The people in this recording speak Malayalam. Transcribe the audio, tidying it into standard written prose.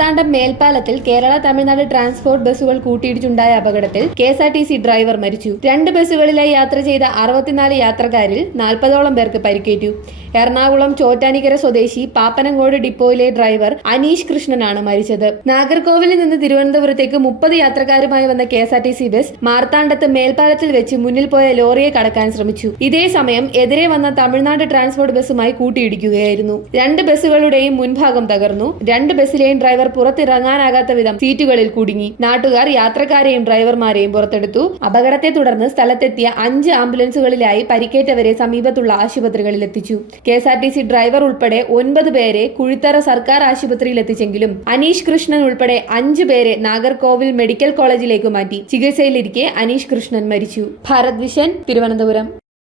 മാർത്താണ്ഡം മേൽപ്പാലത്തിൽ കേരള തമിഴ്നാട് ട്രാൻസ്പോർട്ട് ബസ്സുകൾ കൂട്ടിയിടിച്ചുണ്ടായ അപകടത്തിൽ KSRTC ഡ്രൈവർ മരിച്ചു. 2 ബസ്സുകളിലായി യാത്ര ചെയ്ത 64 യാത്രക്കാരിൽ 40ഓളം പേർക്ക് പരിക്കേറ്റു. എറണാകുളം ചോറ്റാനിക്കര സ്വദേശി പാപ്പനംകോട് ഡിപ്പോയിലെ ഡ്രൈവർ അനീഷ് കൃഷ്ണനാണ് മരിച്ചത്. നാഗർകോവിലിൽ നിന്ന് തിരുവനന്തപുരത്തേക്ക് 30 യാത്രക്കാരുമായി വന്ന KSRTC ബസ് മാർത്താണ്ഡത്ത് മേൽപ്പാലത്തിൽ വെച്ച് മുന്നിൽ പോയ ലോറിയെ കടക്കാൻ ശ്രമിച്ചു. ഇതേ സമയം എതിരെ വന്ന തമിഴ്നാട് ട്രാൻസ്പോർട്ട് ബസ്സുമായി കൂട്ടിയിടിക്കുകയായിരുന്നു. 2 ബസ്സുകളുടെയും മുൻഭാഗം തകർന്നു. 2 ബസ്സിലെയും ഡ്രൈവർ പുറത്തിറങ്ങാനാകാത്ത വിധം സീറ്റുകളിൽ കുടുങ്ങി. നാട്ടുകാർ യാത്രക്കാരെയും ഡ്രൈവർമാരെയും പുറത്തെടുത്തു. അപകടത്തെ തുടർന്ന് സ്ഥലത്തെത്തിയ 5 ആംബുലൻസുകളിലായി പരിക്കേറ്റവരെ സമീപത്തുള്ള ആശുപത്രികളിൽ എത്തിച്ചു. KSRTC ഡ്രൈവർ ഉൾപ്പെടെ 9 പേരെ കുഴിത്തറ സർക്കാർ ആശുപത്രിയിൽ എത്തിച്ചെങ്കിലും അനീഷ് കൃഷ്ണൻ ഉൾപ്പെടെ 5 പേരെ നാഗർകോവിൽ മെഡിക്കൽ കോളേജിലേക്ക് മാറ്റി. ചികിത്സയിലിരിക്കെ അനീഷ് കൃഷ്ണൻ മരിച്ചു. ഭാരത് വിഷൻ, തിരുവനന്തപുരം.